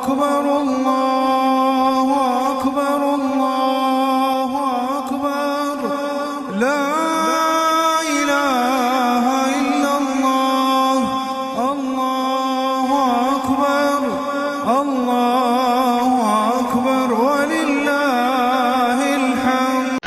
أكبر الله أكبر الله أكبر لا إله إلا الله الله أكبر الله أكبر ولله الحمد.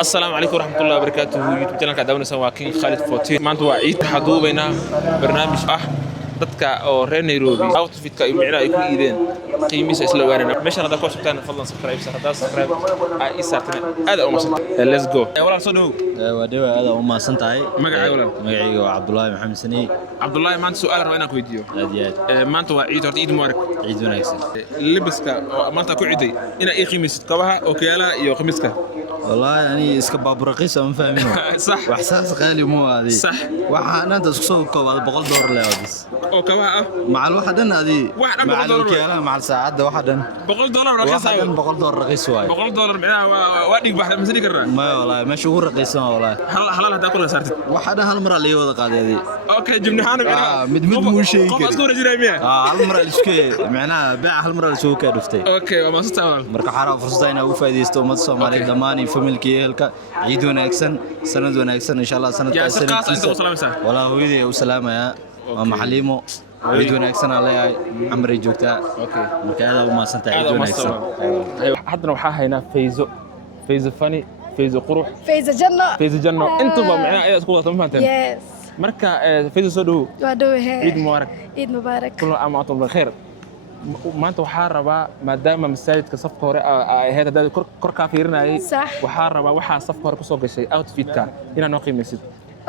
السلام عليكم ورحمة الله وبركاته. يوتيوب channel داون سواكين خالد فوتين maanta waa ciid xaduubayna barnaamij dadka oo reer Nairobi outfit-ka ay micna ay ku iideen qiimihiisa isla ogaanayna meeshan hadda ku xubtaan fadlan subscribe ay isartana aad u maasan let's go walaal soo dhaw wadaba aad u maasan tahay magacayga walaal magacayga waa Cabdullaahi Maxamed Sani Cabdullaahi maanta su'aal rabo inaan ku weydiiyo aad iyo aad maanta waa ciid horta ciid mubarak ciid wanaagsan libiska maanta ku ciiday ina ay qiimisid kabaha oo kiyala iyo qamiiska والله يعني اسك باب رقيص ما فاهمينه صح واحساس غالي مو هذه صح waxaan inta isku soo koobay $100 leeyahay oo kabaha مع الواحد انا هذه مع $100 الوكاله مع الساعه واحد $100 رخيص $100 رقيص واي $100 معناها وادق بحد مسني كرا ما والله ما شو رقيص والله هل هذا كله صارت واحد هالمره اللي ودا قاعده اوكي جبني حانا معناها مد مو شيء قف اسكو رجل مية هالمره اللي معناها باع هالمره اللي سو كدفتي اوكي وما استعمل marka xara fursada inaa ugu faa'iideysto ummadda Soomaaliyeed dhamaan iyo familkeelka ciid wanaagsan sanad wanaagsan insha Allah sanadkaas wala hooyadii u salaamaya ama xaliimo ciid wanaagsan leeyahay amri joogta okay marka aad u maasantahay ciid wanaagsan haddana waxa haynaa Fayzo Fani Fayzo Qurux Fayzo Janno intuba macnaha ay isku wada fahanteen yes marka Fayzo soo dhaw waa dhawahay ciid mubaarak kullu aam wa antum bikhair maanta waxaa rabaa maadaama masaajidka safka hore ay ahayd hadda kor ka fiirinayay waxaa rabaa waxa safka hore ku soo gashay outfit-ka inaan noo qiimeysid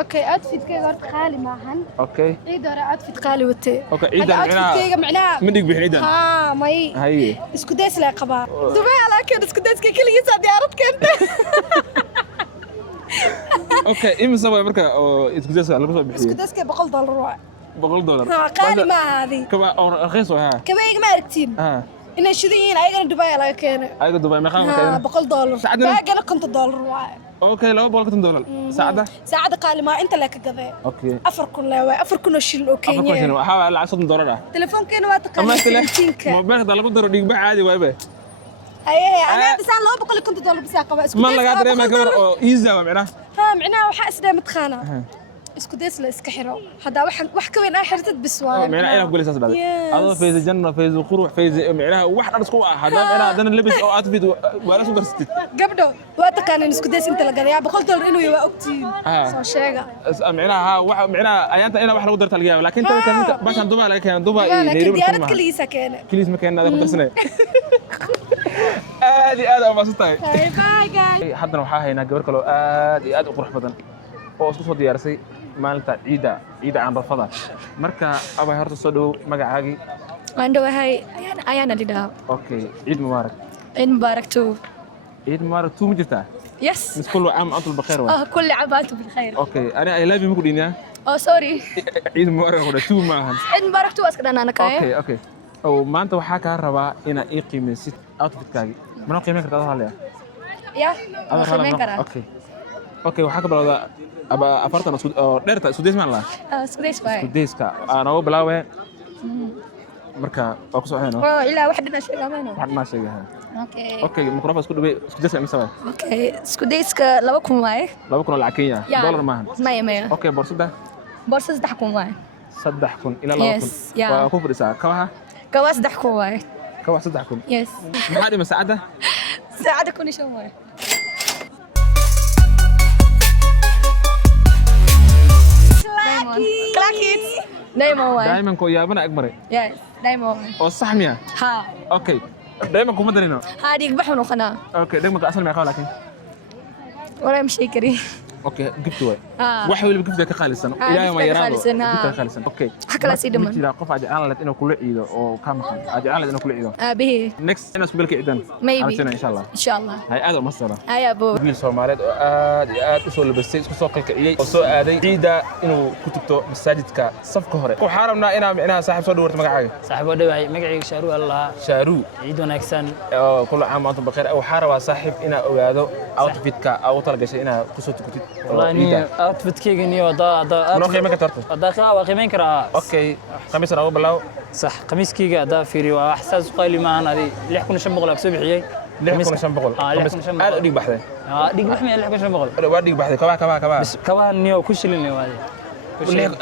okay outfit-kayga horta qaali maahan okay ciid hore outfit qaali watay okay ciid outfit-kayga macnaha ma dhig bixinidan may haye isku days la qabaa dubay laakiin isku dayska kaligiisa diyaarad keenta okay imisa way marka isku dayska lagu soo bixiyo isku dayska $100 waa $100 قالي ما هذه كما رخيص وها كما يجمع ركتين إن شديين أيقنا دبي على كأنه أيقنا دبي ما خام $100 باقي كنت $1 أوكي لو $100 ساعدة قال ما أنت لك كذا أوكي أفركن لا أفركن الشيل أوكي أفركن شنو حاول على $10 تلفون كأنه واتقال موبايلك ده $100 ديك بقى عادي ويبه أيه أنا بس أنا لو بقول كنت $1 بس أقبل ما لقى دري ما كبر إيزا معناه معناه وحاس ده متخانة isku days la iska xiro hada wax ka weyn ay xirtad biswaa macnaha ila guulaysaas baad adoo Fayzo Janno Fayzo Qurux Fayzo macnaha wax dhan isku ah hada macnaha hadana labis oo outfit wala soo garsatid gabdho waa taqaaneen isku days inta la gaday $100 inuu yahay ogtiin soo sheega macnaha wax macnaha ayanta ina wax lagu darta laga yaabo laakiin tan kan bashan Dubai laga keenay Dubai iyo Nairobi diyaarad kaliisa keenay kaliis ma keenay ku darsanay aad oo maasantahay bye haddana waxaa haynaa gabar kale oo aad u qurux badan oo isku soo diyaarsay maalinta ciida aan rafada marka abay horta soo dhaw magacaagi waan dhawahay ayana lidhaa okay ciid mubaarak tu ciid mubaarak tu mujirta yes mis kullu aam antum bikhair kulli abaatu bilkhair okay ana I love you muku dhinya sorry ciid mubaarak wada tu maahan ciid mubaarak tu aska dhanana kaya okay oo maanta waxaa ka rabaa ina ii qiimeysid outfit-kaagi ma noo qiimeyn kartaa hal ya qiimeyn karaa okay waxaa ka bilowda aba afartan dheerta isku days maan la isku dayska aan ugu bilaaway marka waa ku soo xeeno ilaa wax dhina sheegamayno wax ma sheegahay okay mikrofon isku dhaway isku dayska imisa okay isku dayska 2,000 waaye 2,000 lacag Kenya dollar maahan maya okay borsada 3,000 waaye 3,000 ila 2,000 waa ku fadhisaa kawaha 3,000 waaye kawaha 3,000 yes maxaa dhima saacada kun ishan waaye دايما كو يابنا أكبر يس دايما أو صح ميا ها أوكي دايما كوما درينا هادي يقبحوا نقنا اوكي دايما اصلا ما يقال لكن ولا مشي كري اوكي جبت واي واحد اللي بجبت ka qaalisan ilaahay ma yaraado ka qaalisan okay hakala si dhiman jira qof aad aan la inuu kula ciido oo ka maqan aad aan la inuu kula ciido aabihi next ina isku galka ciidan maybe insha Allah hay aad oo masala hay abo wiil Soomaaliyeed oo aad u soo labastay isku soo qalka iyay oo soo aaday ciida inuu ku tagto masaajidka safka hore waxaan rabnaa inaa saaxiib soo dhawarto magacaaga saaxiib oo dhawaay magacayga Shaaru Allah Shaaru ciid wanaagsan oo kullu caam antum baqeer waxaan rabaa saaxiib inaa ogaado outfit-ka aad u talagashay inaa ku soo tagtid والله outfit-kayga niyo ما قيمة كترته قيمين كرا اوكي قميص راهو بلاو صح قميصكيga هذا فيري واحساس قايل ما انا هذه 6500 كسو بخيي 6500 aad u dhig baxday dhig baxmay 6500 waa dhig baxday kabaha bas kabaha niyo ku shilin waadi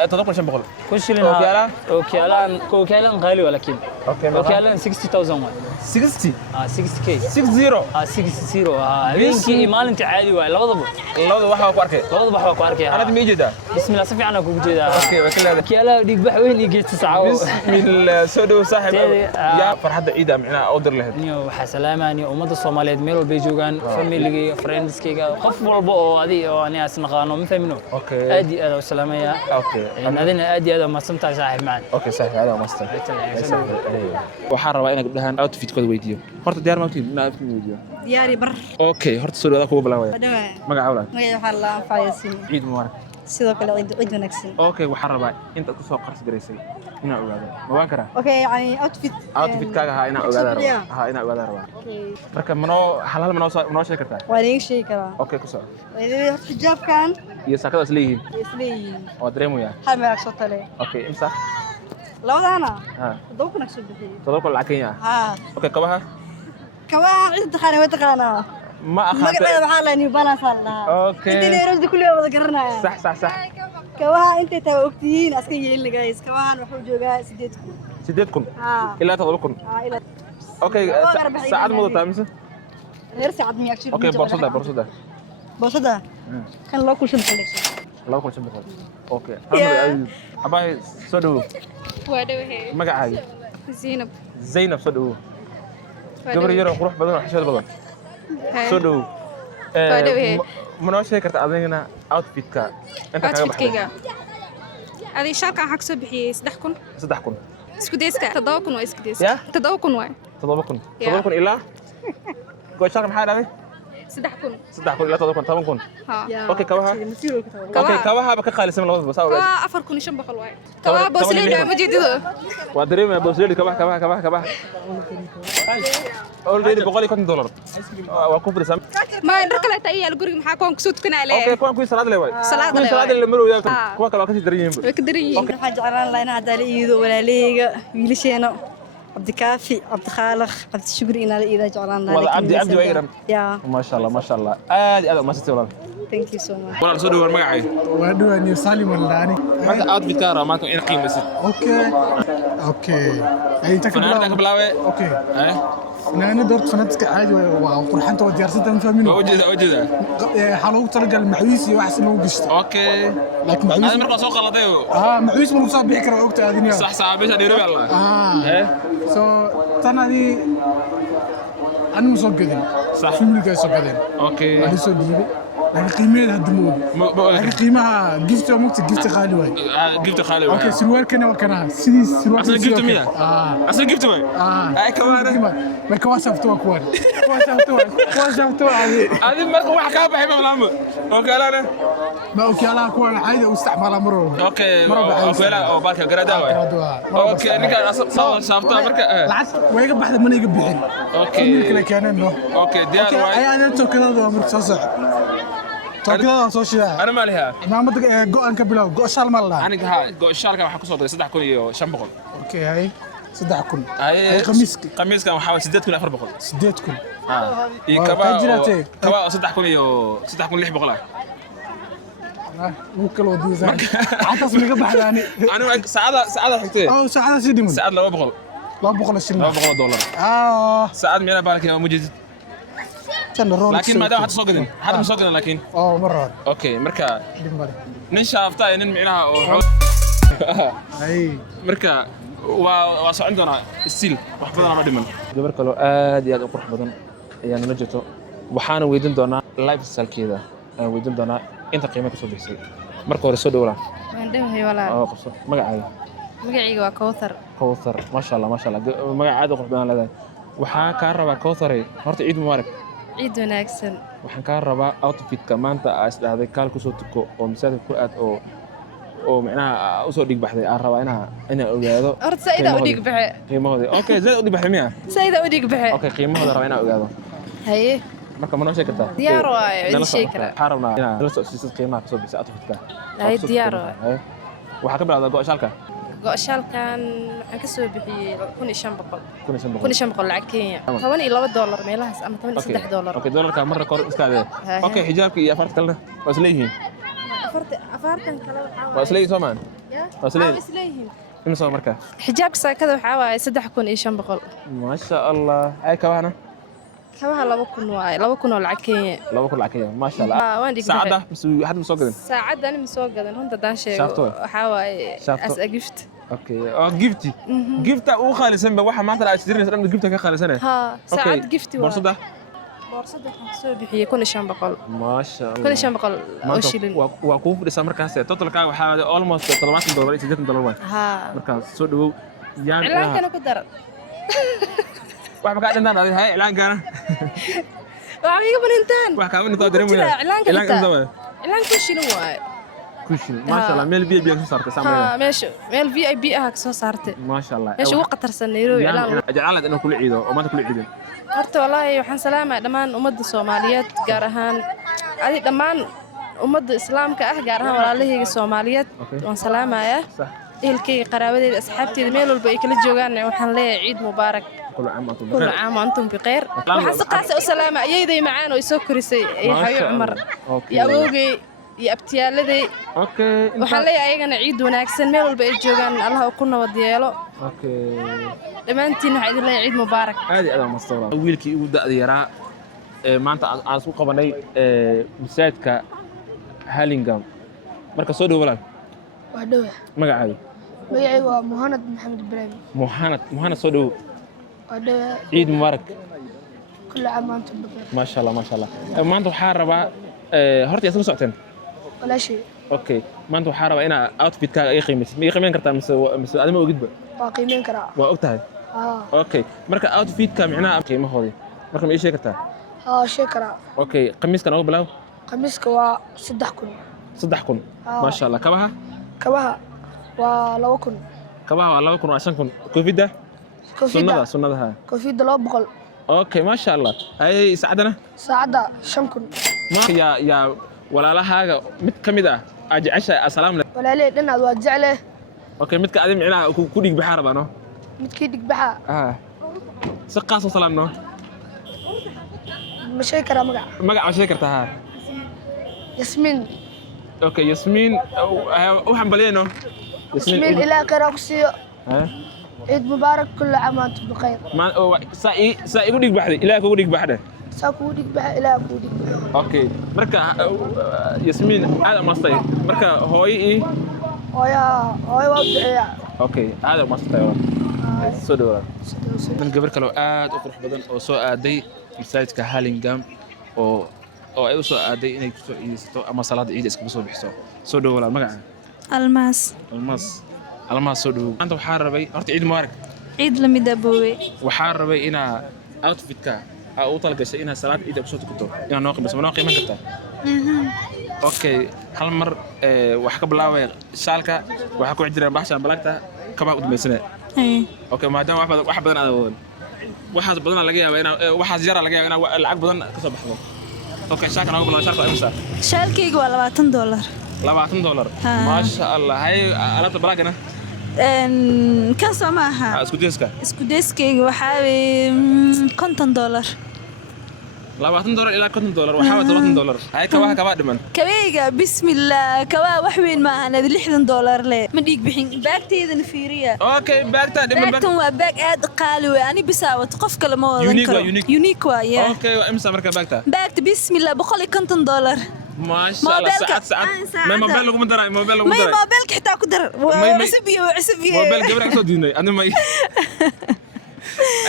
تضرب كل شيء اوكيالان غالي ولكن اوكيالان 60000 60 60k 60 60 habeenkii maalintii caadi waay labadaba waxa ku arkay ku arkay anad ma jeeda bismillah si fiican ku jeeda okay wakilada kiyaala dhig bax weyn iyo geedta saaco bismillah soo dhow saaxiib ya farxada ciida macna oo dir lahayd niyo waxa salaamaani ummadda Soomaaliyeed meel walba joogan family friendskayga qof walba oo adii oo ani as naqaano ma fahmino aad iyo aad u salaamaya اوكي adina aad iyo aad ma santaa saaxiib macaan اوكي saaxiib aad ma santaa waxaan rabaa inaan gabdhahan outfit-kooda weydiiyo horta diyaar ma tihiin inaan outfit weydiiyo diyaari bar اوكي horta soo dhawaada kugu bilaawaya magaca walaal waxa la faayasin ciid mubarak sidoo kale ciid wanaagsan اوكي waxaan rabaa inta ku soo qarsh gareysay inaan ogaado ma waan karaa اوكي يعني outfit-kaaga inaan ogaado rabaa marka manoo sheegi kartaa waa idin sheegi karaa اوكي ku soo xijaabkan iyo saakada isleeyihiin waa dareemaya hal meel soo tale اوكي imsa labadana ha doobku naqsad bixiyay toddoba lacag Kenya ha اوكي kabaha cid taqaana ما أخذت magaceeda waxaa la new balance allah اوكي inta neerosda kulli wada garanaya صح kabaha inta taa ogtihiin aska yeelin guys kabahan wuxuu joogaa 8 kun ha ilaa 7 kun ila اوكي saacad muddo mise reer saacad miyaa jirta اوكي borsada kan loo kulshan collection loo kulshan اوكي abay soo dhawo waa dhawahay magacaaga Zainab soo dhawo gabar yar oo qurux badan oo xishood badan soo dhawo ma noo sheegi kartaa adigana outfit-ka inta kaga baxday adii shalka waxa soo bixiyay 3 kun isku deyska 7 kun waa isku deyska 7 kun waay 7 kun ilaa gooshalka maxaa dhacay 3 kun ilaa 7 kun 10 kun اوكي kabaha ba ka qaalisan labadaba saa ogaad 4 kun 500 waay kabaha boosleeda ma jeedido waa dareemaya boosleeda kabaha already $150 waa ku firisan ma indar kale taa yaal guriga maxaa koon ku soo tukanaa le okay kuwan ku salaad le waay salaad le maro yaa kuwa kale ka sii daran yihiin waxaan jeclaan lahaa inaan hada la iido walaaleyga wiilasheena عبد كافي عبد خالق عبد شكري إن هذا إذا جعلنا والله عبد ويرم يا ما شاء الله هذا ما ستي والله thank you so much والله سو دور مقعي وادواني سالم ولا هذا اوتفيت كارا ماكو ان قيمه ست اوكي اي تكبلاوي بلاوي اوكي انا دورت فنادك عادي وقرحنت وديارسنت ما فاهمين وجده حلو تلقى المعويسي واحسن لو قشت اوكي لكن معويس انا مرقه سو قلداي معويس ما صار بيكره وقت هذه صح بيش ديري والله سو تانا دي انا مسوقدين صح فيلمك سوقدين اوكي ما سو ديبي لكن قيمتها دموع لكن قيمها جفت وقت جفت غالي واي جفت غالي اوكي سروال كنا وكنا سيدي سروال اصلا جفت مية اصلا جفت مية اي كمان ما كواسفتوا كوان كواسفتوا هذه مرة واحد كان بحبه ملامه اوكي انا ما اوكي انا كوان عادي واستعملها مرة اوكي اوكي لا او بالك غرادا اوكي نيكا صور شافته مركه العكس ويقب بحد من يقب بحين اوكي كنا كانوا اوكي ديار واي انا انتو كذا مرت صح توكيدا soo shidaa ana ma laha maamada go'an ka bilow go shal ma laha aniga ha go shalka waxa ku soo diray 3 kun iyo 500 okay hay 3 kun ay qamiiskan waxa 8 kun 400 8 kun iyo kaba 3 kun iyo 3 kun 600 وكل وديزان عطس ميغا بخداني انا ساعه حكتي او ساعه سيدي ساعه 200 $200 $200 ساعه مينا بالك يا موجود لكن ما دام حد سوقدين حد مسوقدين لكن مره اوكي مركا نين شافتا نين معناها اي مركا وصعدنا السيل وحفظنا ما دمن gabar kale aad iyo aad u qurux badan ayaan la jirto waxaan weydiin doonaa life style-keeda aan weydiin doonaa inta qiimo ka soo bixisay marka hore soo dhawalaan waan dhawahay walaal oo qabso magacaaga magacayga waa Kawthar ma sha Allah magac aad u qurux badan leedahay waxaan ka rabaa Kawthar horta ciid mubaarak ciid wanaagsan waxaan ka rabaa outfit-ka maanta aad isdhaahday kaal ku soo tuko oo masaajidka ku aad oo macnaha u soo dhig baxday aan rabaa inaan ogaado horta sayda u dhig baxe qiimahooda okay sayda u dhig baxay miya sayda u dhig baxe okay qiimahooda rabaa inaan ogaado haye marka ma noo sheegi kartaa diyaar waayo in sheegi kara waxaan rabnaa inaan la socodsiisid qiimaha ka soo bixisay outfit-ka haye diyaar waayo waxaa ka bilowdaa go'ashaalka go'ashaalkan waxaan ka soo bixiyay 1500 lacag Kenya $12 meelahaas ama $13 okay dollarka marka kor istaade okay xijaabka iyo afarta kalena waa isleeyihiin afartan kale waa isleeyihiin Soomaan waa isleeyihiin imisa marka xijaabka saakada waxaa waaye 3500 ma sha Allah ay kabahana kabaha 2000 waaye 2000 oo lacag Kenya 2000 lacag Kenya ma sha Allah saacada had ma soo gadan saacada ani ma soo gadan runta daan sheego waxaa waaye as a gift okay gift uu khalisan ba waxa maanta aad jirnaysa dhan gift ka khalisan ha saacad gift waa borsada waxaan soo bixiyay 1500 ma sha Allah 1500 oo shilin waa ku fudhisa markaas totalka waxaa almost $70 waa ha markaas soo dhawow yaan ilaankana ku dar wax ma ka dhintaan aday hay ilaankana waxa iga banantaan wax ka banantaan dareemaya ilaanka shilin waay كوشن ما شاء الله ميل بي بي صارت سامي ماشي ميل في اي بي اه كسو صارت ما شاء الله ايش وقت ترسل نيروبي جعلت انه كل عيد وما كل عيد horta wallaahi waxaan salaamayaa dhammaan ummadda Soomaaliyeed gaar ahaan adi dhammaan ummadda islaamka ah gaar ahaan walaalahayga Soomaaliyeed waan salaamayaa ehelkayga qaraabadeyda asxaabteyda meel walba ay kala joogaan waxaan leeyahay ciid mubaarak كل عام وانتم بخير waxaan si qaas ah u salaama ayayday macaan oo soo korisay ay Xayo Cumar iyo awowgay iyo abtiyaaladay waxaan leeyahay ayagana ciid wanaagsan meel walba ay joogaan Allah ku nabad yeelo dhammaantiin waxaan idin leeyahay ciid mubaarak aad iyo aad mastoora wiilkii ugu da'da yaraa maanta aan isku qabanay masaajidka Hurlingham marka soo dhaw walaal waa dhaw magacaaga waa Muhammad Maxamed Ibrahim Muhammad soo dhaw waa dhaw ciid mubaarak كل عام وانتم بخير ما شاء الله ما شاء الله ما انتم حاربه horta isku socoteen wala shay okay maanta waxaa rabaa inaa outfit-kaaga ay qiimeyn kartaa mise adima ogidba waa qiimeyn karaa waa og tahay okay marka outfit-ka micnaha qiimahoodii marka ma ii sheegi kartaa sheegi karaa okay qamiiskan ugu bilow qamiiska waa 3000 ما شاء الله كبها waa 2000 كبها waa 2000 waa 5000 koofida sunnadaha koofida 200 okay ما شاء الله هاي ساعدنا saacada 5000 ما يا walaalahaaga mid kamid ah ajacasha asalaam leh walaalay dhanaad waa jecleh okay midka adin micnaha ku dhig baxaa rabano midkii dhig baxa si qaas oo salaamno ma sheegi karaa magac ma sheegi kartaa Yasmin okay Yasmin waxaan baliyayno Yasmin ilaa qara ku siiyo ciid mubaarak kullu caam wa antum bikhair ma saa igu dhig baxday ilaa kugu dhig baxday ساكو ديك بها إلى أبو ديك أوكي مركا ياسمين هذا مصطي مركا هوي هوي وضعي أوكي هذا مصطي سودورا من قبل كانوا آد أقرح بدن أو سو آدي مساجد كهالينغام أو أي سو آدي إنك سو أما صلاة عيد إسكو بسوا بحسوا سودورا مقع الماس سودو أنت وحاربي أرتي عيد مبارك عيد لمي دبوي وحاربي إنا أوتفيت كا أو طلقة إنها صلاة إذا بصوت كتو إنها ناقم بس مناقم من كتو أوكي هالمر وحكي بلاوي شالكة وحكوا عجرا بحشا بلاكتا كبا قد ميسنة أوكي ما دام واحد بدنا هذا أول واحد بدنا لقيها بينا واحد زيارة لقيها بينا العقب بدنا كسب حظه أوكي شاكر أقول بلا شاكر إمسا شالكي يقول $20 $20 ما شاء الله هاي أنا تبلاكنا كان سماها اسكوديسكي وحاوي $50 $20 إلى $50 وحاوي $30 هاي كواها دمن كويجا بسم الله كوا وحوين ما أنا $60 ليه من ديك بحين باكتي إذا نفيريا أوكي باكتا دمن باكتون وباك عاد قالوا يعني بساوة تقف كلمة يونيك يا أوكي وإمسا مركب باكتا باكت بسم الله بقولي $50 ما شاء الله ساعات ما موبايل لكم درا موبايل لكم درا موبايلك حتى ku dar وعسبيه موبايل قبل soo diinay ana ma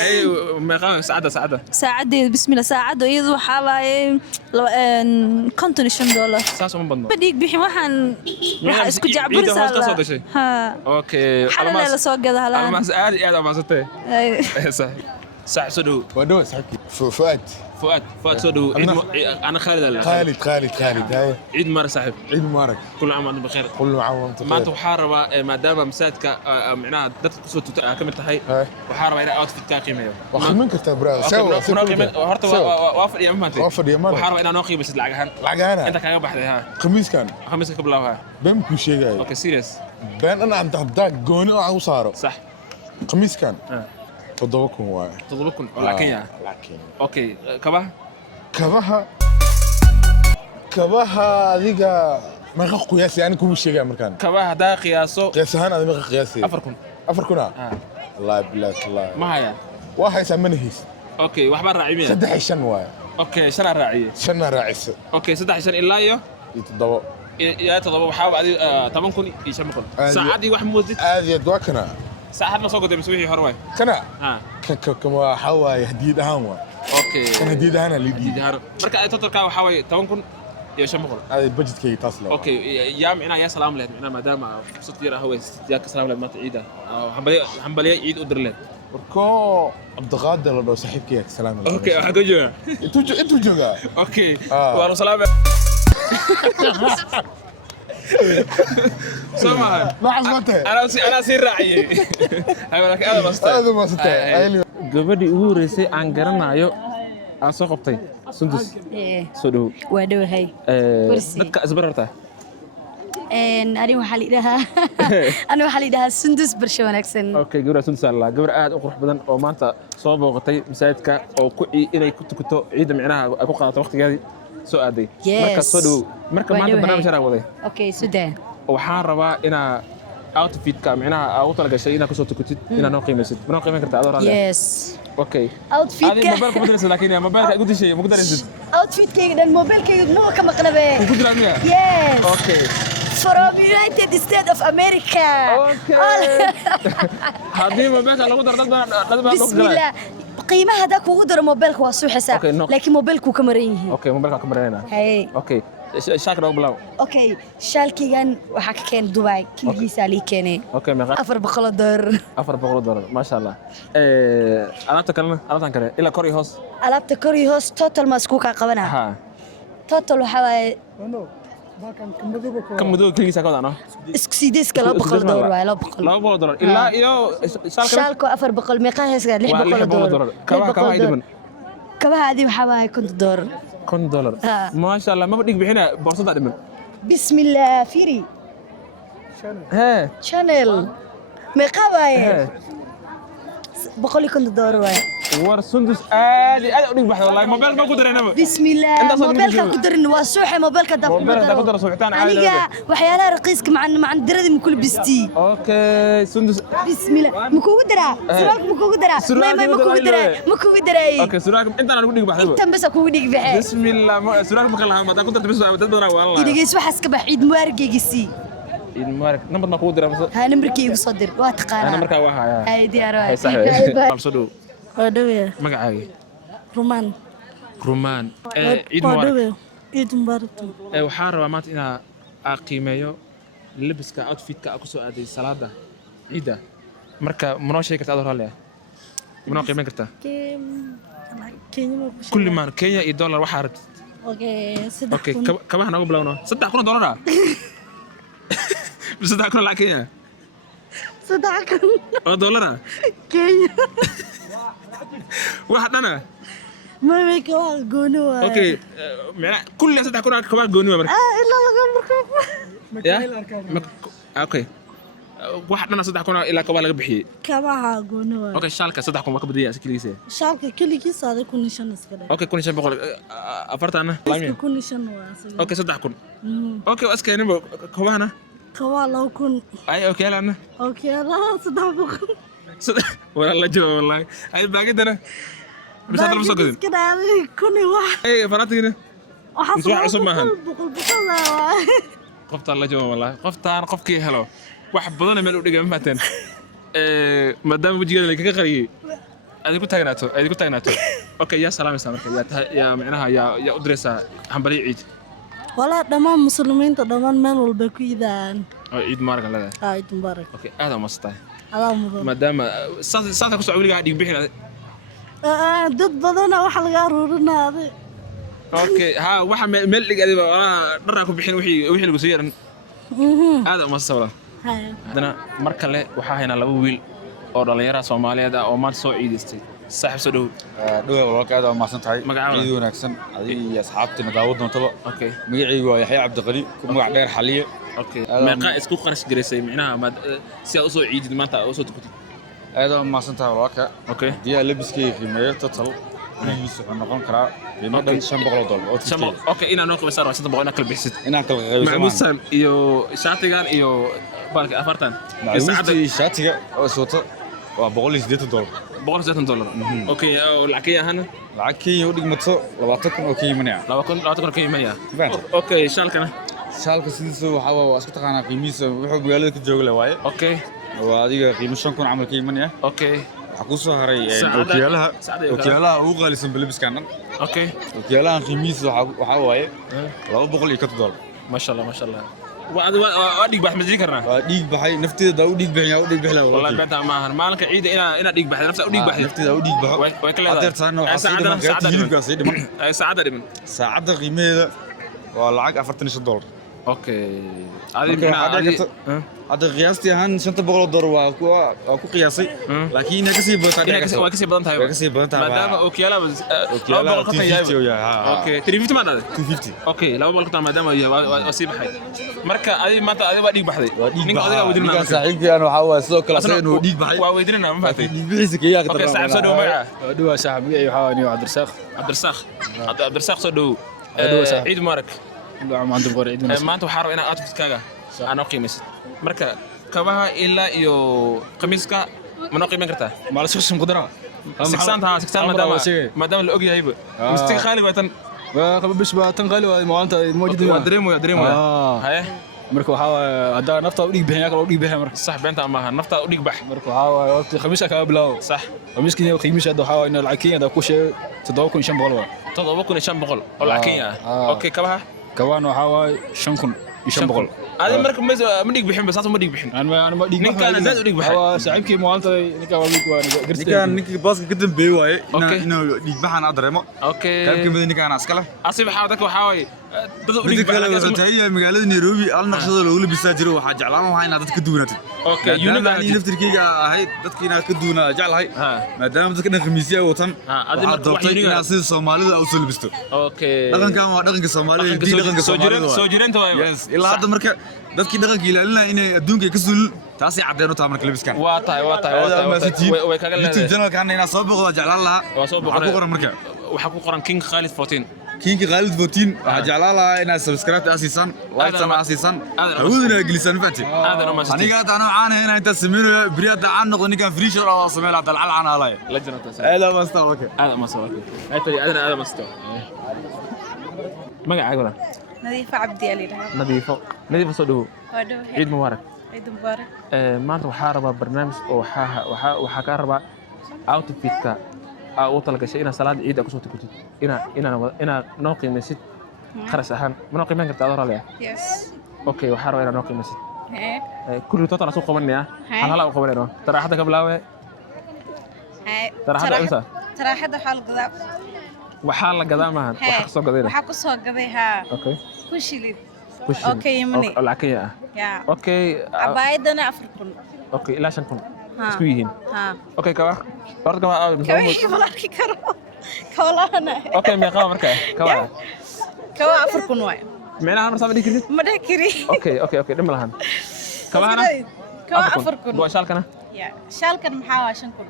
ay ma qaa saacada saacadeed bismillah saacado iyadu waxa waaye $55 saas uma badno badhiig bixin waxaan waxa isku jacburaysaa ha okay almaas la soo gada halaan almaas aad iyo aad amaasatay صح صح سدو ودو صاحبي فؤاد سدو انا خالد هاي عيد مبارك صاحب عيد مبارك كل عام وانتم بخير كل عام وانتم بخير ما تحارب ما دام مسادك معناها دتك كسو كمل تحي وحارب الى اوتفيت كا قيمه وخمن كرتا برا سوا هرت وافر يا مانتي وحارب الى نو قيمه لعغهان انت كاغا بخدي ها خميس قبلها بين كل شيء جاي اوكي سيريس بين انا عند هداك جوني او صارو صح خميس كان تضبكم واي لكن اوكي كبها ذيك ما قياسي يعني كل شيء مركان كبها دا قياسو قياسهان هذا ما قياسي افركن الله بالله الله ما هي واحد يسمني هيس اوكي وحبا راعيين صدح شن واي اوكي شن راعيه شن راعيس اوكي صدح شن الا يتضبط يا تضبط وحاب عادي 8 يشمكن ساعدي wax moodid aad dookana ساعات ما سoo goday maswiixi horway kana kama xawaay hadiid ahaan waa okay kana hadiid ahaan lidii marka ay totalka waxa way 10 iyo 500 ay budgetkay taasla okay yaa micna ya salaam leed micna maadaama fursad yar ah way yaa ka salaam leed maanta ciida hambaliya ciid u dirleed warko abdaqaadir la dhoo saaxiibkay salaam leed okay waxa ka jooga intuu jooga okay waa salaam سمع ما حصلته انا سير راعي لكن انا بسطه gabadhii ugu horeysay aan garanayo aan soo qabtay sundus soo dhow waa dhawahay dadka isbararta ani waxaa la yidhahaa sundus barsho wanaagsan okay gabadha sundus alla gabar aad u qurux badan oo maanta soo booqatay masaajidka oo ku inay ku tukato ciida micnaha ay ku qaadato waqtigeedii soo aaday marka soo dhow marka maanta barnaamij aan waday okay sudan waxaan rabaa inaa outfit-ka micnaha ugu talagashay inaad kusoo tukatid inaad noo qiimaysid ma noo qiimayn kartaa adoo raali yes okay outfit-ka adiga mobilka ma daraysid laakiin mobilka igu dishay ma ku daraysid outfit-kayga dhan mobilkayga ma ka maqnabe ku jiraa miya yes okay from United States of America okay haddii mobilka lagu daro dad baa bismillah qiimaha hada kugu daro mobilka waa suuxisa laakiin mobilku ka maran yihiin okay mobilka ka maranayna hey okay shaakir oo bilaw okay shaalkigan waxa ka keen Dubai kiligiisa li keenay okay meeqa $400 ma sha Allah alaabtan kale ila kor iyo hoos alaabta kor iyo hoos total ma isku ka qabana ha total waxa waaye كم مدو كليسا كذا أنا إسكسيديس كلا بقول دور ولا بقول لا بقول دور إلا يو شالكو أفر بقول مقاهس قال لح بقول دور كوا يدمن كوا هذه محاوي كنت دور $1 ما شاء الله ما بديك بحنا بورصة دمن بسم الله فيري شانل مقاهي بقول كنت دور واي ورسندس آلي أديك بحنا والله موبايل ما قدر أنا بسم الله موبايل قدر إنه واسوحي موبايل كده موبايل قدر صوحتان عادي أنا وحيانا رقيسك مع الدردي من كل بستي أوكي سندس بسم الله مكو قدرة سراك مكو قدرة ما مكو قدرة أوكي سراك أنت أنا أقولك بحنا أنت بس أقول لك بحنا بسم الله سراك مخلها ما تقدر تبص على تدبر والله إذا جيس وحسك بعيد موارق يجسي عيد مبارك نمبر ما قدر ها نمبرك يصدر واتقانا أنا نمبرك واحد هاي دي أروح صدق ودوية magacaaga rumaan ciid mubaarak ciid mubaarak waxaan rabaa maanta inaa qiimeeyo labiska outfit-ka ku soo aaday salaada ciida marka manoo sheegi kartaa adoo raalli ah manoo qiimeyn kartaa kulli maan Kenya iyo dollar waxaa rabtid okay kabaha nagu bilowno $3,000 ah $3,000 lacag Kenya $3,000 Kenya واحد أنا ما بيك واحد جونوا أوكي معناه كل الناس تحكون كمان جونوا مرة إلا الله يا أوكي واحد أنا صدق كنا إلا كبار بحي كبار جونوا أوكي شالك صدق كم وقت بدي أسكيليسه شالك كل كيس هذا يكون نشان اسكله أوكي كل نشان بقول أفرت أنا يكون نشان واسكله أوكي صدق كون أوكي أسكيني كوانا كوالا وكون أي أوكي أنا أوكي لا صدق بكون والله جو والله هاي باقي ده أنا بس هذا المسقط كده كوني واحد إيه فرات كده مش واحد عصب معهن قفت الله جوا والله قفت أنا قف كي هلا واحد بدنا ملو دقيقة ما تين ما دام وجهي اللي كقري أنا كنت تاجناتو أوكي يا سلام سامرك يا معناها يا أدرسها حنبلي عيد ولا دمان مسلمين دمان مال والبكيدان عيد مبارك الله عيد مبارك أوكي هذا مستعد هذا مضر ما دام ساعة كسر عولي قاعد يبيحنا dad badana waxa laga aruurinaaday اوكي ها waxa meel dhig adiba dharaa ku bixin wixii lagu soo yaran aad uma sabra hadana mar kale waxa hayna laba wiil oo dhalinyaro Soomaaliyeed ah oo maanta soo ciideystay saaxiib soo dhaw walaalka aad ma san tahay ciid wanaagsan adiga asxaabtina daawad doontaba okay magacaygu waa Yaxya Cabdi ku magac dheer xaliye okay meeqa isku qarash gareysay macnaha si aad u soo ciidid maanta oo soo tukatid aad ma san tahay walaalka okay diyaa labiskay qiimeeyo total wiisu noqon kara qiimadan $500 okay ina noo qaybsan raaxada boqolna kala bixsid ina kala qaybsan macmuusan iyo shaatigan iyo balka afartan shaatiga oo sooto waa $180 $180 okay lacag ahana lacag u dhigmato 20 oo Kenya 20 Kenya okay shaalkana sidiisu waxa waa isku taqaana qiimihiisa wuxuu magaalada ka jooga waaye okay waa adiga qiimo 5 kun camal Kenya okay waxa ku soo haray ookiyaalaha ugu qaalisan bilibiskan okay ookiyaalaha qiimihiisa waxa waaye $200 ma sha Allah waa dhiig bax ma jiri karnaa waa dhiig baxay nafteeda u dhiig bixin wallahi banta ma ahan maalinka ciida ina dhiig baxay nafta u dhiig baxay nafteeda u dhiig baxo way kala leedahay saacada qiimaheeda waa lacag $45 okay هذا قياستي هان $500 وأكو قياسي لكن كسي بدن ما دام أوكيلا بس أوكيلا 250 أوكي 350 ما ده 250 أوكي لو بقول ما دام أسيب حي مركا هذه ما هذه بديك بحدي نيك هذا ودينا صاحبي أنا وحوا سوق كلا سين وديك بحدي وودينا ما فاتي بيحسك إياك أوكي صاحب صدو معه دوا صاحبي يحاوني عبد الرزاق صدو عيد مبارك ما أنت بقول عيد ما أنت حارب أنا أطفت كذا أنا قيمس marka kabaha ilaa iyo qamiiska ma qiiman kartaa ma la soo qudara 600 maadaama la og yahay misti khali batan qaba bis batan khali waa maanta موجود waa dareemo haye marka waxa hada nafta u dhig bixin kala u dhig bixin marka sax beenta ma aha nafta u dhig bax marka waxa waqti khamiiska ka bilaw sax khamiiska iyo qiimihiisa waxa in lacag Kenya ku sheey $7,500 $7,500 oo lacag Kenya okay kabaha waxa waa $5,500 هذا مركب ما ديك بحين بس ما ديك بحين أنا ما ديك بحين كان زاد ديك بحين هو صاحبك موالته نيكا والك وانا نيكا باسك قدم بيواي إنه ديك بحين أدريمه أوكي كم كم نيكا أنا أسكله أصيب حاولتك وحاول ديك بحين هي مقالة نيروبي أنا نقصد الأول بيساجروا وحاجة علامة هاي نادت كدونتي أوكي يونس يعني نفتر كيجا هاي دتك هنا كدونا جعل هاي ما دام دتك نخميسية وطن وحضرتي ناس الصومالي أو سلبستو أوكي دقن كام دقن الصومالي دي دقن الصومالي سوجرين تواي يس إلا هذا مركب dadkii dhaqanka ilaalina inay adduunka ka sul taasi cadeeno taa marka labiskan waa tahay way kaga leedahay YouTube channel kan ina soo boqdo jeclaan laha waa soo boqdo ku qoran marka waxa ku qoran King Khalid 14 waxa jeclaan laha ina subscribe taasiisan like taasiisan awoodina gelisan fati aniga taano aan ahayn inta sameeyo bariida aan noqdo ninkan free show oo sameeyo dalal aan alay lajna taasi ma stawaka ma stawaka ay tari adana ma staw magacaaga نظيفة عبدي علي نظيفة صدقوا ودو عيد مبارك عيد مبارك ما أنت وحاربة برنامج أو وحكاربة أوتفيتك أو طلق شيء إن صلاة عيد أكو صوتك كتير إنا نوقي مسجد خرس أهان منوقي من كنت أدور عليها يس أوكي وحاربة إنا نوقي مسجد كل تطلع سوق مني هلا وقبل إنه ترى حدا قبل هوا ترى حدا إنسى ترى حدا حال قذاب وحال قدامها وحقصوا قدينا وحقصوا قديها اوكي كشلي اوكي يمني العكيه يا اوكي عبايدنا افركن اوكي لا شنكن اسكو يهين ها اوكي كوا برد كوا كوي بلاركي كرو كولانا اوكي ميقا مركا كوا كوا افركن واي معناها مرسا بدي كريت ما دكري اوكي دم لهان كوا انا كوا افركن بو شالكنا يا شالكن محاوا شنكن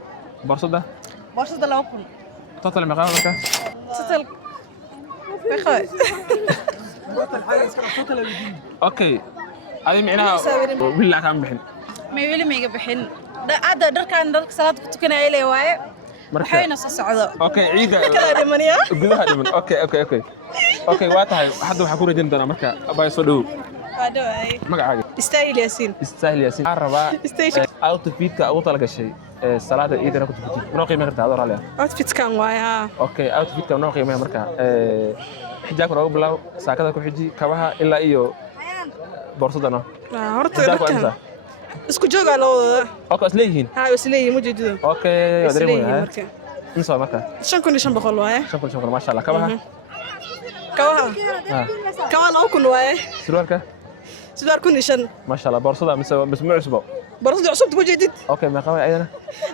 برصده لو كن توتال ميقا مركا توتال بخوي اوكي هذه معناها بالله كان بحين ما يولي ما يبحين هذا دركان درك صلاة كتكنا إلي واي waxayna soo socdo okay ciida kala dhimaniya gudaha dhiman okay okay waa tahay hadda waxa ku rajayn doonaa marka abay soo dhaw magacaaga istaayil yaasiin istaahil yaasiin aan rabaa outfit-ka ugu tala gashay salaada ciidana ku tukatid noo qiimeyn kartaa adoo raali ah outfit-kan waay haa okay outfit-ka noo qiimeyn marka xijaabka noogu bilaw saakada ku xiji kabaha ilaa iyo boorsadana horta dadkan isku jooga loo wada okay isleeyihiin haa isleeyihiin mujeedido okay dareemayaa insa marka 5,500 waaye 5,500 ma sha Allah kabaha loo kun waaye surwaalka surwaal kun 5 ma sha Allah boorsada mise cusbo boorsada cusub mujeedid okay ma qaba ayana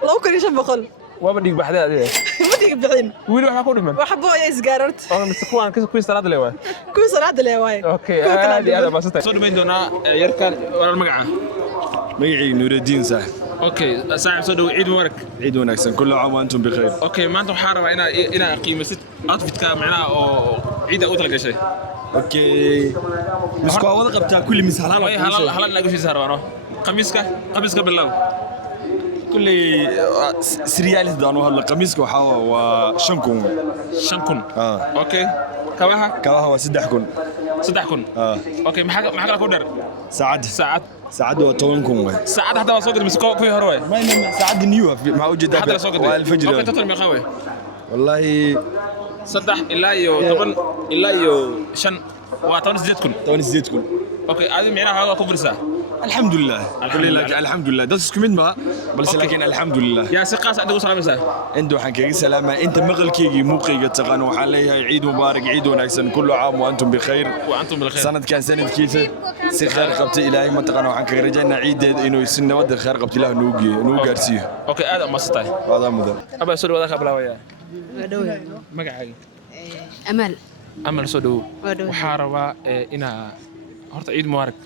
loo kun 500 waba dhig baxday adiga ma dhig bixin wiil waxa ku dhiman waxa boo ay isgaarort oo mise kuwii salaad leeyahay kuwii salaad leeyahay okay aad ma soo dhameyn doonaa yarkan walaal magaca magacii Nuuruddin Saax okay saaxib soo dhaw ciid mubarak ciid wanaagsan kullu caam wa antum bikhair okay maanta waxaan rabaa inaa qiimaysid outfit-ka macnaha oo ciida u tala gashay okay misku wada qabtaa kulli misalaal halal lagu sii saarano qamiiska bilow kulli siriyal dano hadla qamiiska waxa waa 5,000 okay kabaha waa 3,000 okay maxaa ku dar saacad waa 10,000 way saacad hadda soo gaday misko ku hore way ma saacad new ma u jeedaa hadda soo gaday waa alfajr okay total meeqa way wallahi 3 ilaa iyo 10 ilaa iyo 5 waa 18,000 okay adi micnaha ku fursaa الحمد لله الحمد لله ده اسكو مين ما بس لكن الحمد لله يا سقاس عندك سلامسا عنده waxaan kaga salaama inta maqalkeygi muuqiga taqaan waxaan leeyahay ciid mubaarak ciid wanaagsan kullu caam wa antum bikhair sanadkan sanadkiisa si khair qabta ilaahay ma taqaan waxaan kaga rajaynaa ciideed inuu si nabad khair qabta ilaahay noo gaarsiiyo okay aad ma satahay wada mudan aba soo wada qablawaya magacaaga amal soo dhaw waxa rabaa ina horta ciid mubaarak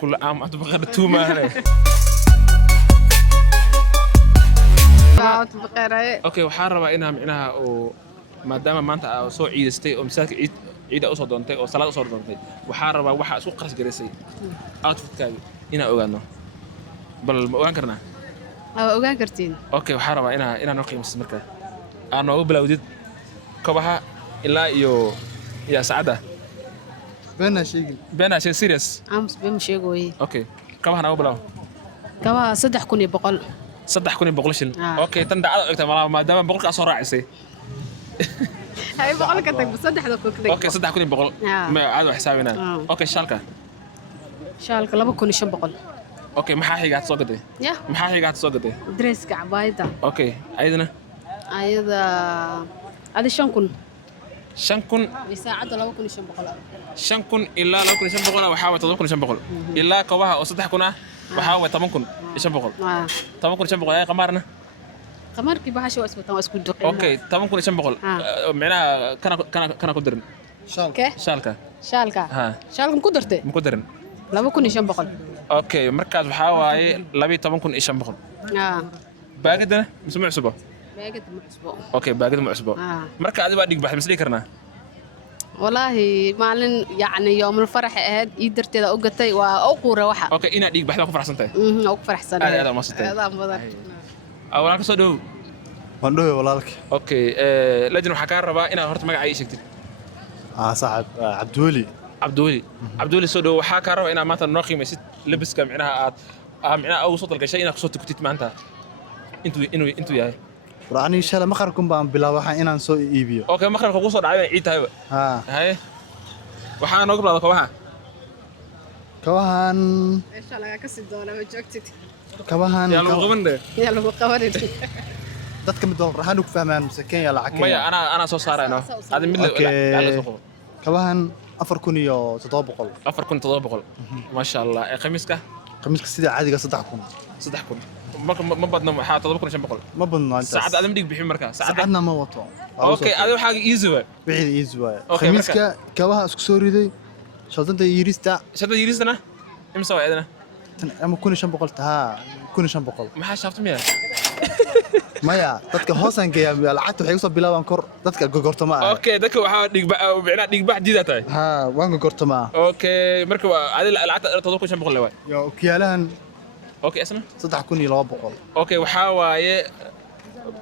كل عام أنتم بخير توما هنا. أوكي وحارة إنها معناها ما دام ما أنت سو عيد استي أو مساك عيد أوصل دونتي أو صلاة أوصل دونتي وحارة وحا سوق قرص جريسي أوتفيت كاي إنا أوغانو بل أوغان كرنا أوغان كرتين أوكي وحارة إنا نقي مستمرك أنا أقول بلا وديد كبها إلا يا سعادة بينا شيء سيريس أمس بمشيقوي أوكي كم هنا أقبله كوا 3,000 3,000 شن أوكي تندع ما دام بقولك أسرع عسي هاي بقولك أنت بصدق كده أوكي 3,000 ما عاد حسابنا أوكي شالكة 2,000 أوكي ما حاجة قاعد تصقطي يا ما حاجة قاعد تصقطي دريس كعبايدة أوكي أيضنا هذا 5,000 يساعد 2,500 5,000 إلا 2,500 وحاول 2,500 إلا كوها أو 6,000 وحاول 8,500 8,500 هاي قمارنا قمارك بحاش واسكو دقيقة أوكي 8,500 معناها كان قدرن شالكة شالكة قدرتي مقدرن 2,500 أوكي مركز وحاول 2,500 باقدنا مسمع عصبة باقد معصبة أوكي باقد معصبة مركز هذا بعد يقبح مسلي كرنا والله معلن يعني يوم الفرح هاد يدرت إذا أوقتي وأقورة واحد أوكي إنا ديك بحث أكو فرح سنتي أكو فرح سنة هذا ما سنتي هذا مضر أولا كسودو وندوه والله أوكي لجنة حكار ربا إنا هرت مع عايش كتير صاحب عبدولي سودو حكار ربا إنا مثلا ناقي مسيت لبس كم معناها أو صوت القشة إنا صوت كتير ما أنت أنتوا ياي وراني إن شاء الله مخركم بام بلا وحنا إنا نسوي إيبيو أوكي مخرك قوصر عايز عيد هاي وحنا نقبل هذا كوهان إن شاء الله كسر دولة وجوكتي كوهان يلا قبنا يلا قبنا dadka mid waxaan ku fahmaan masakeen ya lacag maya ana soo saarayno hada mid la soo kabahan 4,700 4,700 ma sha Allah khamiiska sida caadiga 3,000 ما بدنا حاطة 2,500 ما بدنا ساعد أنا بديك بحين مركز ساعدنا ما وطن أوكي هذا حاجة إيزوا بعيد إيزوا خميسك كواها سكسوري دي شلتنت يريستا يريستنا إم سوى عندنا أما كوني شن بقولتها ما حد شافت مياه مايا dadka hoosan geeya lacagta waxay u soo bilaabaan kor dadka gogortama okay dadka waxa dhig bax diida tahay waan gogortama okay marka lacagta 2,500 waay yo kiyalan اوكي اسمه 3,200 اوكي waxaa waaye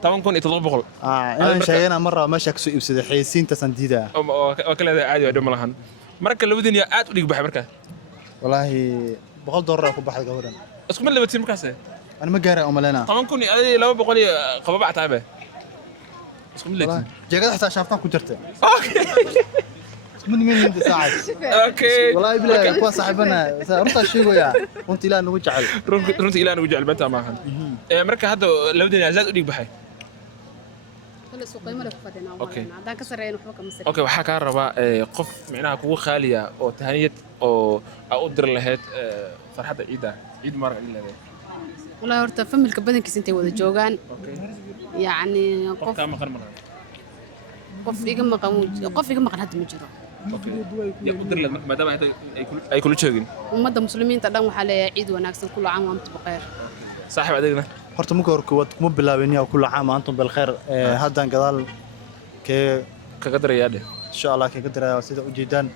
طبعا كون يتضرب بقول inaan sheegana marra meesha ka soo iibsaday xaysiinta sandida oo kale caadi waa dhimo lahan marka labadin ya aad u dhig baxay marka wallahi $100 ku baxay gabadhan isku mid labatin markaas أنا ما قارئ أملنا. طبعا كوني أنا لو بقولي قبابة تعبه. اسكت لك. جاكد حتى شافتك كجرته. أوكي. من أنت ساعد. أوكي. والله بلا كوا صاحبنا رنت شيء ويا وأنت لا نوجعل. رنت إلى نوجعل بنت معهن. مركز هذا لو دنيا زاد أديك بحي. أوكي. أوكي وحكى الربا قف معناها كوا خالية أو تهنية أو أقدر لهات فرحة عيدة عيد مرة إلا ذي. والله horta familka badankiisa intay wada joogaan yani qof iga maqan hadda ma jiro ya qadar la maadaama ay kula joogin ummadda muslimiinta dhan waxa leeyahay ciid wanaagsan kullu caam wa antum bikhair saaxiib adeegna horta marka hore kuwad kuma bilaabeen yaa kullu caam wa antum bilkhair hadan gadaal kaga darayaade insha Allah kaga daraya sida u jeedaan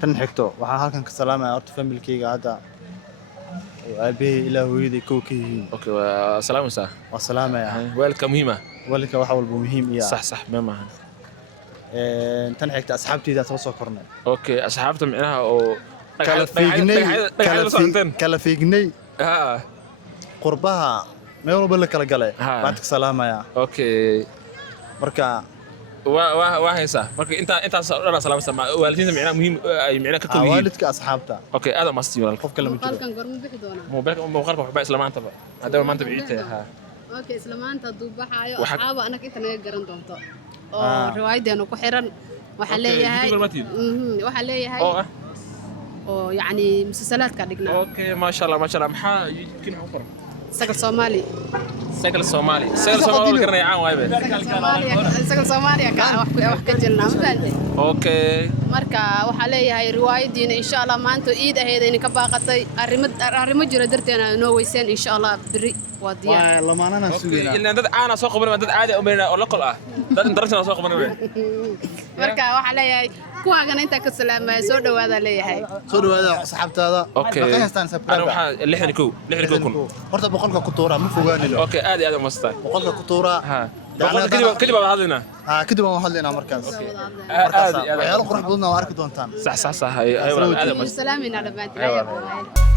tan xigto waxaan halkan ka salaamayaa horta familkayga hadda أبي إلى ويدي كوكي. أوكي وسلام سا. وسلام يا. والك مهمة. والك وحول مهم يا. صح صح ما معنا. تنحكت أصحابتي إذا توصل كرنا. أوكي أصحابتي معناها أو. كلا في جني. قربها ما يروح بالك كلا قلة. بعدك سلامة يا. أوكي. بركة. وهيسا marka inta dhan salaam sama waalidina micna muhiim ay micna ka koobiyiin waalidka asxaabta okay aad ma sii walaal qof kale ma jiro halkan gormo bixi doona muuqaalka waxba isla maanta ba hadaba maanta biciitay ha okay isla maanta duu baxaayo asxaaba anaka inta naga garan doonto oo riwaayadeenu ku xiran waxa leeyahay waxa leeyahay oo yani musalsalaadka dhignaa okay ma sha Allah maxaa yidkin u qoran sagal Soomaali sagal Soomaali garanay aan waaybe sagal Soomaali ka wax ka jirnaa ma fahanteen okay marka waxa leeyahay riwaayadiina insha Allah maanta ciid aheed in ka baaqatay arrimo jira darteena noo weyseen insha Allah biri waa diyaar lamaanana sugeena ilaa dad aan soo qabanay dad caadi ah oo la qol ah dad international soo qabanay marka waxa leeyahay kuwaagan inta ka salaamay soo dhawaada leeyahay soo dhawaada asxaabtaada okay ana waxa 61 kun horta boqolka ku tuura ma fogaanilo okay aad aad ma staa boqolka ku tuura ha kadib baa hadlina ha kadib waan hadlina markaas aad qurux badan oo arki doontaan صح هاي سلامينا dhamaantiin